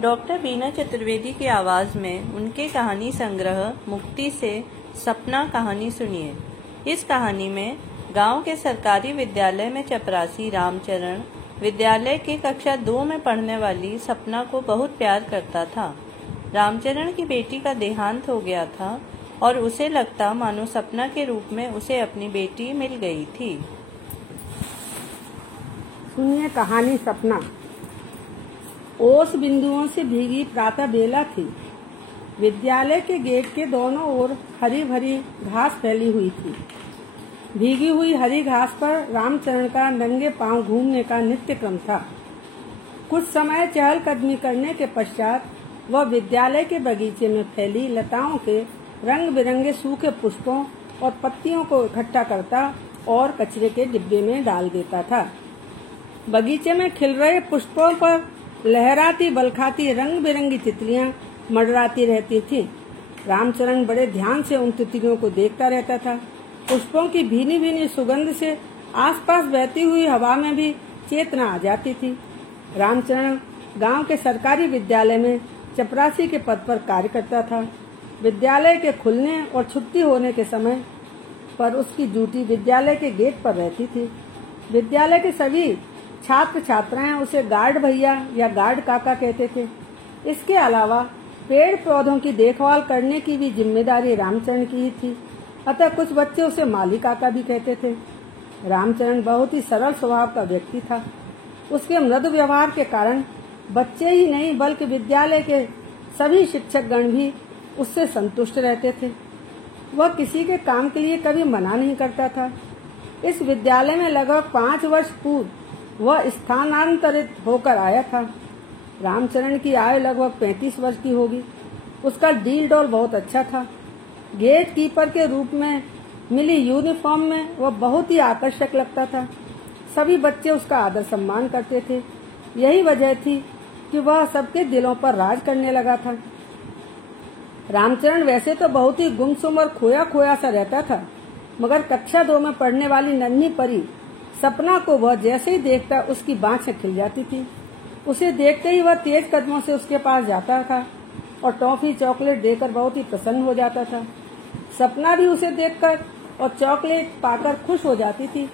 Doctor बीना चतुर्वेदी की आवाज़ में उनके कहानी संग्रह मुक्ति से सपना कहानी सुनिए। इस कहानी में गांव के सरकारी विद्यालय में चपरासी रामचरण विद्यालय की कक्षा 2 में पढ़ने वाली सपना को बहुत प्यार करता था। रामचरण की बेटी का देहांत हो गया था और उसे लगता मानो सपना के रूप में उसे अपनी बेटी मिल गई थी। सुनिए कहानी सपना। ओस बिंदुओं से भीगी प्रातः बेला थी। विद्यालय के गेट के दोनों ओर हरी भरी घास फैली हुई थी। भीगी हुई हरी घास पर रामचरण का नंगे पांव घूमने का नित्य क्रम था। कुछ समय चहलकदमी करने के पश्चात वह विद्यालय के बगीचे में फैली लताओं के रंग बिरंगे सूखे पुष्पों और पत्तियों को इकट्ठा करता और कचरे के डिब्बे में डाल देता था। बगीचे में खिल रहे पुष्पों पर लहराती बलखाती रंग बिरंगी तितलियां मंडराती रहती थीं। रामचरण बड़े ध्यान से उन तितलियों को देखता रहता था। पुष्पों की भीनी भीनी सुगंध से आसपास बहती हुई हवा में भी चेतना आ जाती थी। रामचरण गांव के सरकारी विद्यालय में चपरासी के पद पर कार्य करता था। विद्यालय के खुलने और छुट्टी होने के समय पर उसकी ड्यूटी विद्यालय के गेट पर रहती थी। विद्यालय के सभी छात्र छात्राएं उसे गार्ड भैया या गार्ड काका कहते थे। इसके अलावा पेड़ पौधों की देखभाल करने की भी जिम्मेदारी रामचरण की ही थी। अतः कुछ बच्चे उसे माली काका भी कहते थे। रामचरण बहुत ही सरल स्वभाव का व्यक्ति था। उसके मृदु व्यवहार के कारण बच्चे ही नहीं बल्कि विद्यालय के सभी शिक्षक गण भी उससे संतुष्ट रहते थे। वह किसी के काम के लिए कभी मना नहीं करता था। इस विद्यालय में लगभग 5 वर्ष पूर्व वह स्थानांतरित होकर आया था। रामचरण की आयु लगभग 35 वर्ष की होगी। उसका डील डॉल बहुत अच्छा था। गेट कीपर के रूप में मिली यूनिफॉर्म में वह बहुत ही आकर्षक लगता था। सभी बच्चे उसका आदर सम्मान करते थे। यही वजह थी कि वह सबके दिलों पर राज करने लगा था। रामचरण वैसे तो बहुत ही गुमसुम और खोया खोया सा रहता था, मगर कक्षा 2 में पढ़ने वाली नन्ही परी सपना को वह जैसे ही देखता उसकी बाँखें खिल जाती थी। उसे देखते ही वह तेज कदमों से उसके पास जाता था और टॉफी चॉकलेट देकर बहुत ही प्रसन्न हो जाता था। सपना भी उसे देखकर और चॉकलेट पाकर खुश हो जाती थी।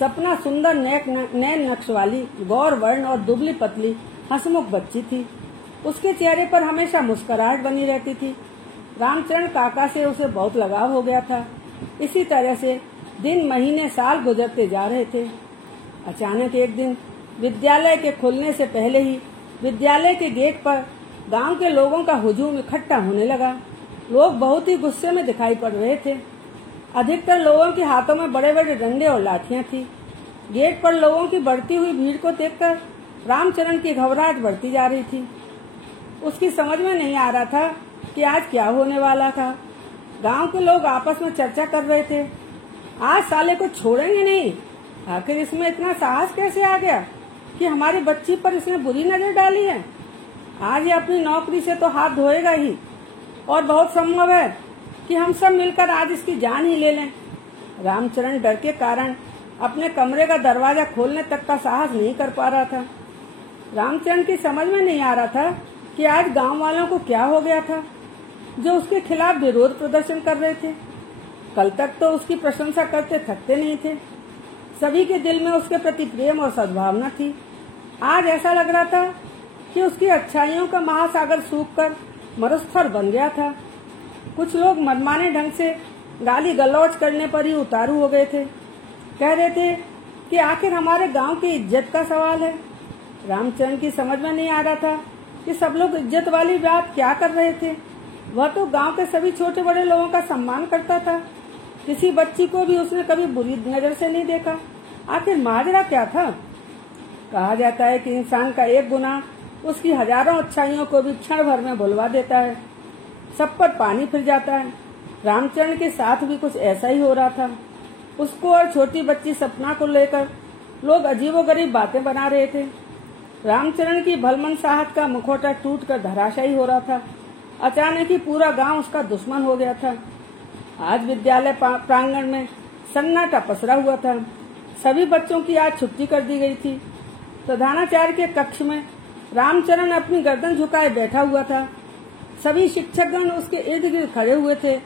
सपना सुंदर नैन नक्श वाली गौर वर्ण और दुबली पतली हंसमुख बच्ची थी। उसके चेहरे पर हमेशा मुस्कुराहट बनी रहती थी। रामचरण काका से उसे बहुत लगाव हो गया था। इसी तरह से दिन महीने साल गुजरते जा रहे थे। अचानक एक दिन विद्यालय के खुलने से पहले ही विद्यालय के गेट पर गांव के लोगों का हुजूम इकट्ठा होने लगा। लोग बहुत ही गुस्से में दिखाई पड़ रहे थे। अधिकतर लोगों के हाथों में बड़े बड़े डंडे और लाठियां थी। गेट पर लोगों की बढ़ती हुई भीड़ को देखकर रामचरण की घबराहट बढ़ती जा रही थी। उसकी समझ में नहीं आ रहा था कि आज क्या होने वाला था। गांव के लोग आपस में चर्चा कर रहे थे, आज साले को छोड़ेंगे नहीं। आखिर इसमें इतना साहस कैसे आ गया कि हमारी बच्ची पर इसने बुरी नजर डाली है। आज ये अपनी नौकरी से तो हाथ धोएगा ही और बहुत संभव है कि हम सब मिलकर आज इसकी जान ही ले लें। रामचरण डर के कारण अपने कमरे का दरवाजा खोलने तक का साहस नहीं कर पा रहा था। रामचरण की समझ में नहीं आ रहा था कि आज गांव वालों को क्या हो गया था जो उसके खिलाफ विरोध प्रदर्शन कर रहे थे। कल तक तो उसकी प्रशंसा करते थकते नहीं थे। सभी के दिल में उसके प्रति प्रेम और सद्भावना थी। आज ऐसा लग रहा था कि उसकी अच्छाइयों का महासागर सूखकर मरुस्थल बन गया था। कुछ लोग मनमाने ढंग से गाली गलौज करने पर ही उतारू हो गए थे। कह रहे थे कि आखिर हमारे गांव की इज्जत का सवाल है। रामचरण की समझ में नहीं आ रहा था कि सब लोग इज्जत वाली बात क्या कर रहे थे। वह तो गांव के सभी छोटे बड़े लोगों का सम्मान करता था। किसी बच्ची को भी उसने कभी बुरी नजर से नहीं देखा। आखिर माजरा क्या था। कहा जाता है कि इंसान का एक गुनाह उसकी हजारों अच्छाइयों को भी क्षण भर में भुलवा देता है, सब पर पानी फिर जाता है। रामचरण के साथ भी कुछ ऐसा ही हो रहा था। उसको और छोटी बच्ची सपना को लेकर लोग अजीबोगरीब बातें बना रहे थे। रामचरण की भलमन साहत का मुखौटा टूटकर धराशायी हो रहा था। अचानक ही पूरा गांव उसका दुश्मन हो गया था। आज विद्यालय प्रांगण में सन्नाटा पसरा हुआ था। सभी बच्चों की आज छुट्टी कर दी गई थी। प्रधानाचार्य के कक्ष में रामचरण अपनी गर्दन झुकाए बैठा हुआ था। सभी शिक्षकगण उसके इर्द गिर्द खड़े हुए थे।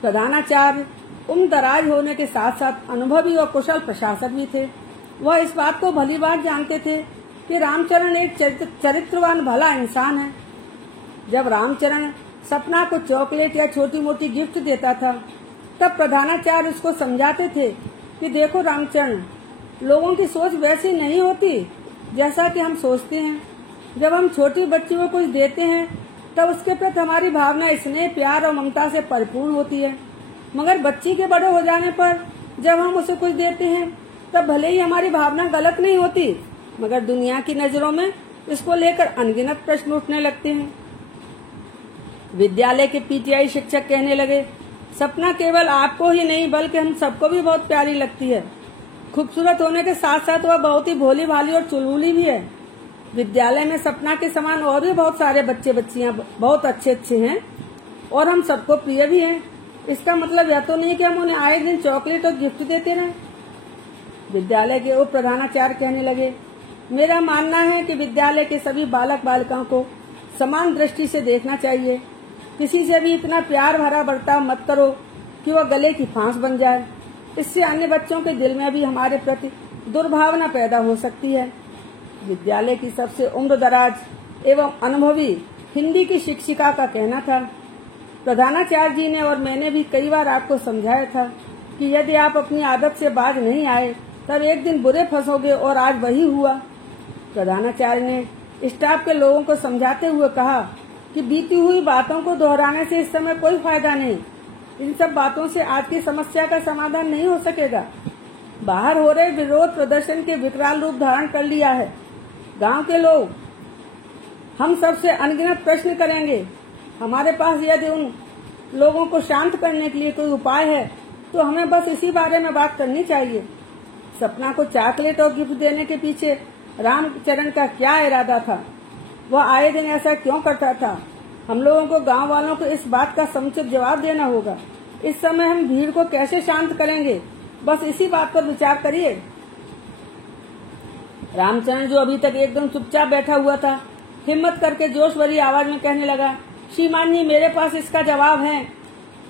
प्रधानाचार्य उम्र दराज होने के साथ साथ अनुभवी और कुशल प्रशासक भी थे। वह इस बात को भली बात जानते थे कि रामचरण एक चरित्रवान भला इंसान है। जब रामचरण सपना को चॉकलेट या छोटी मोटी गिफ्ट देता था, तब प्रधानाचार्य उसको समझाते थे कि देखो रामचरण, लोगों की सोच वैसी नहीं होती जैसा कि हम सोचते हैं। जब हम छोटी बच्ची को कुछ देते हैं तब उसके प्रति हमारी भावना स्नेह, प्यार और ममता से परिपूर्ण होती है, मगर बच्ची के बड़े हो जाने पर जब हम उसे कुछ देते हैं तब भले ही हमारी भावना गलत नहीं होती, मगर दुनिया की नजरों में इसको लेकर अनगिनत प्रश्न उठने लगते हैं। विद्यालय के पीटीआई शिक्षक कहने लगे, सपना केवल आपको ही नहीं बल्कि हम सबको भी बहुत प्यारी लगती है। खूबसूरत होने के साथ साथ वह बहुत ही भोली भाली और चुलबुली भी है। विद्यालय में सपना के समान और भी बहुत सारे बच्चे बच्चियां बहुत अच्छे हैं और हम सबको प्रिय भी हैं। इसका मतलब यह तो नहीं कि हम उन्हें आए दिन चॉकलेट और गिफ्ट देते रहें। विद्यालय के उप प्रधानाचार्य कहने लगे, मेरा मानना है कि विद्यालय के सभी बालक बालिकाओं को समान दृष्टि से देखना चाहिए। किसी से भी इतना प्यार भरा बर्ताव मत करो कि वह गले की फांस बन जाए। इससे अन्य बच्चों के दिल में भी हमारे प्रति दुर्भावना पैदा हो सकती है। विद्यालय की सबसे उम्र दराज एवं अनुभवी हिंदी की शिक्षिका का कहना था, प्रधानाचार्य जी ने और मैंने भी कई बार आपको समझाया था कि यदि आप अपनी आदत से बाज नहीं आए तब एक दिन बुरे फंसोगे, और आज वही हुआ। प्रधानाचार्य ने स्टाफ के लोगों को समझाते हुए कहा कि बीती हुई बातों को दोहराने से इस समय कोई फायदा नहीं। इन सब बातों से आज की समस्या का समाधान नहीं हो सकेगा। बाहर हो रहे विरोध प्रदर्शन के विकराल रूप धारण कर लिया है। गांव के लोग हम सबसे अनगिनत प्रश्न करेंगे। हमारे पास यदि उन लोगों को शांत करने के लिए कोई उपाय है तो हमें बस इसी बारे में बात करनी चाहिए। सपना को चॉकलेट और गिफ्ट देने के पीछे रामचरण का क्या इरादा था? वह आए दिन ऐसा क्यों करता था? हम लोगों को गांव वालों को इस बात का समुचित जवाब देना होगा। इस समय हम भीड़ को कैसे शांत करेंगे, बस इसी बात पर विचार करिए। रामचरण, जो अभी तक एकदम चुपचाप बैठा हुआ था, हिम्मत करके जोश भरी आवाज में कहने लगा, श्रीमान जी, मेरे पास इसका जवाब है।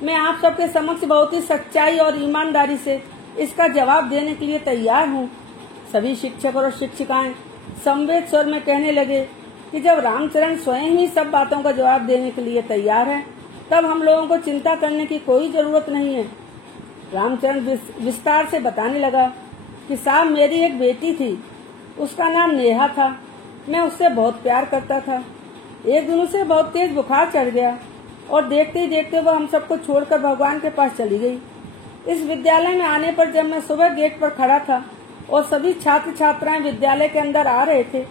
मैं आप सबके समक्ष बहुत ही सच्चाई और ईमानदारी से इसका जवाब देने के लिए तैयार हूँ। सभी शिक्षक और शिक्षिकाएं संवेद स्वर में कहने लगे कि जब रामचरण स्वयं ही सब बातों का जवाब देने के लिए तैयार है, तब हम लोगों को चिंता करने की कोई जरूरत नहीं है। रामचरण विस्तार से बताने लगा कि साहब, मेरी एक बेटी थी, उसका नाम नेहा था। मैं उससे बहुत प्यार करता था। एक दिन उसे बहुत तेज बुखार चढ़ गया और देखते ही देखते वह हम सबको छोड़कर भगवान के पास चली गई। इस विद्यालय में आने पर जब मैं सुबह गेट पर खड़ा था और सभी छात्र छात्राएं विद्यालय के अंदर आ रहे थे,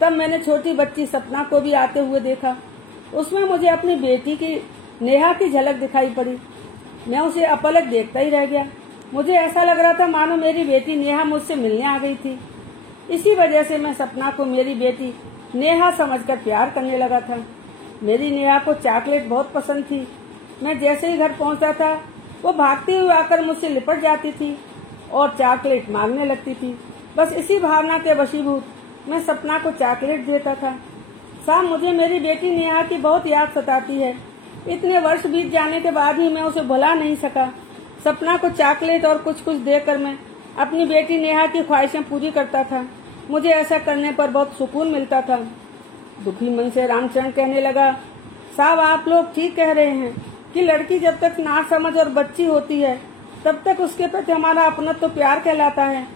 तब मैंने छोटी बच्ची सपना को भी आते हुए देखा। उसमें मुझे अपनी बेटी की नेहा की झलक दिखाई पड़ी। मैं उसे अपलक देखता ही रह गया। मुझे ऐसा लग रहा था मानो मेरी बेटी नेहा मुझसे मिलने आ गई थी। इसी वजह से मैं सपना को मेरी बेटी नेहा समझकर प्यार करने लगा था। मेरी नेहा को चॉकलेट बहुत पसंद थी। मैं जैसे ही घर पहुंचता था, वो भागती हुई आकर मुझसे लिपट जाती थी और चॉकलेट मांगने लगती थी। बस इसी भावना के वशीभूत मैं सपना को चॉकलेट देता था। साहब, मुझे मेरी बेटी नेहा की बहुत याद सताती है। इतने वर्ष बीत जाने के बाद भी मैं उसे भुला नहीं सका। सपना को चॉकलेट और कुछ कुछ देकर मैं अपनी बेटी नेहा की ख्वाहिशें पूरी करता था। मुझे ऐसा करने पर बहुत सुकून मिलता था। दुखी मन से रामचरण कहने लगा, साहब, आप लोग ठीक कह रहे हैं कि लड़की जब तक ना समझ और बच्ची होती है तब तक उसके प्रति हमारा अपनत्व तो प्यार कहलाता है,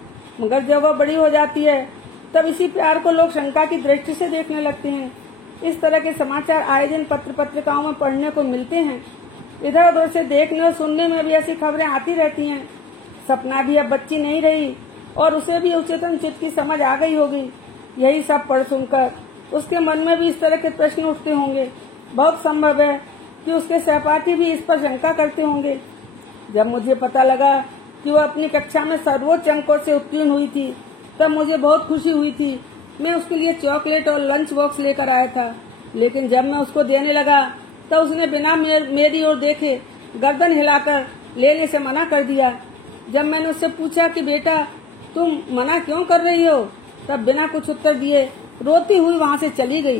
मगर जब वह बड़ी हो जाती है तब इसी प्यार को लोग शंका की दृष्टि से देखने लगते हैं। इस तरह के समाचार आए दिन पत्र पत्रिकाओं में पढ़ने को मिलते हैं। इधर उधर से देखने और सुनने में भी ऐसी खबरें आती रहती हैं। सपना भी अब बच्ची नहीं रही और उसे भी उच्चतम चित्त की समझ आ गई होगी। यही सब पढ़ सुनकर उसके मन में भी इस तरह के प्रश्न उठते होंगे। बहुत संभव है कि उसके सहपाठी भी इस पर शंका करते होंगे। जब मुझे पता लगा कि वह अपनी कक्षा में सर्वोच्च अंकों से उत्तीर्ण हुई थी, तब मुझे बहुत खुशी हुई थी। मैं उसके लिए चॉकलेट और लंच बॉक्स लेकर आया था, लेकिन जब मैं उसको देने लगा तब उसने बिना मेरी ओर देखे गर्दन हिलाकर लेने से मना कर दिया। जब मैंने उससे पूछा कि बेटा, तुम मना क्यों कर रही हो, तब बिना कुछ उत्तर दिए रोती हुई वहाँ से चली गई।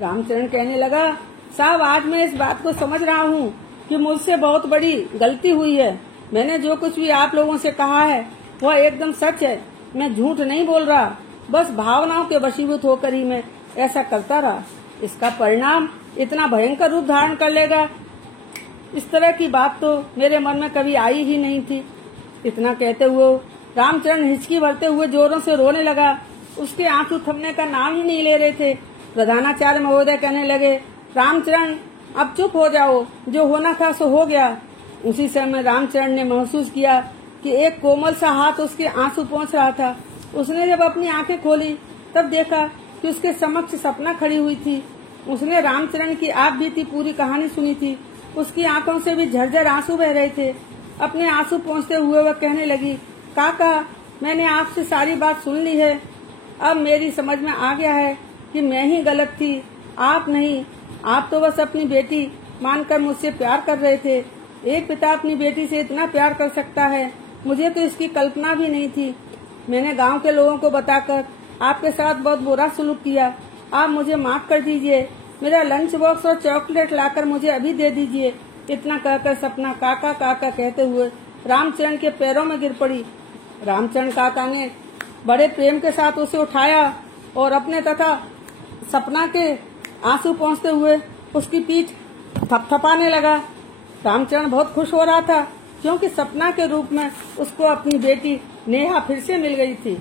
रामचरण कहने लगा, साहब आज मैं इस बात को समझ रहा हूँ कि मुझसे बहुत बड़ी गलती हुई है। मैंने जो कुछ भी आप लोगों से कहा है वह एकदम सच है। मैं झूठ नहीं बोल रहा, बस भावनाओं के वशीभूत होकर ही मैं ऐसा करता रहा। इसका परिणाम इतना भयंकर रूप धारण कर लेगा, इस तरह की बात तो मेरे मन में कभी आई ही नहीं थी। इतना कहते हुए रामचरण हिचकी भरते हुए जोरों से रोने लगा। उसके आंसू थमने का नाम ही नहीं ले रहे थे। प्रधानाचार्य महोदय कहने लगे, रामचरण अब चुप हो जाओ, जो होना था सो हो गया। उसी समय रामचरण ने महसूस किया कि एक कोमल सा हाथ उसके आंसू पोंछ रहा था। उसने जब अपनी आंखें खोली तब देखा कि उसके समक्ष सपना खड़ी हुई थी। उसने रामचरण की आप बीती पूरी कहानी सुनी थी। उसकी आंखों से भी झरझर आंसू बह रहे थे। अपने आंसू पोंछते हुए वह कहने लगी, काका मैंने आपसे सारी बात सुन ली है। अब मेरी समझ में आ गया है कि मैं ही गलत थी, आप नहीं। आप तो बस अपनी बेटी मानकर मुझसे प्यार कर रहे थे। एक पिता अपनी बेटी से इतना प्यार कर सकता है, मुझे तो इसकी कल्पना भी नहीं थी। मैंने गांव के लोगों को बताकर आपके साथ बहुत बुरा सलूक किया। आप मुझे माफ कर दीजिए। मेरा लंच बॉक्स और चॉकलेट लाकर मुझे अभी दे दीजिए। इतना कहकर सपना काका काका कहते हुए रामचरण के पैरों में गिर पड़ी। रामचरण काका ने बड़े प्रेम के साथ उसे उठाया और अपने तथा सपना के आंसू पोंछते हुए उसकी पीठ थपथपाने लगा। रामचरण बहुत खुश हो रहा था क्योंकि सपना के रूप में उसको अपनी बेटी नेहा फिर से मिल गई थी।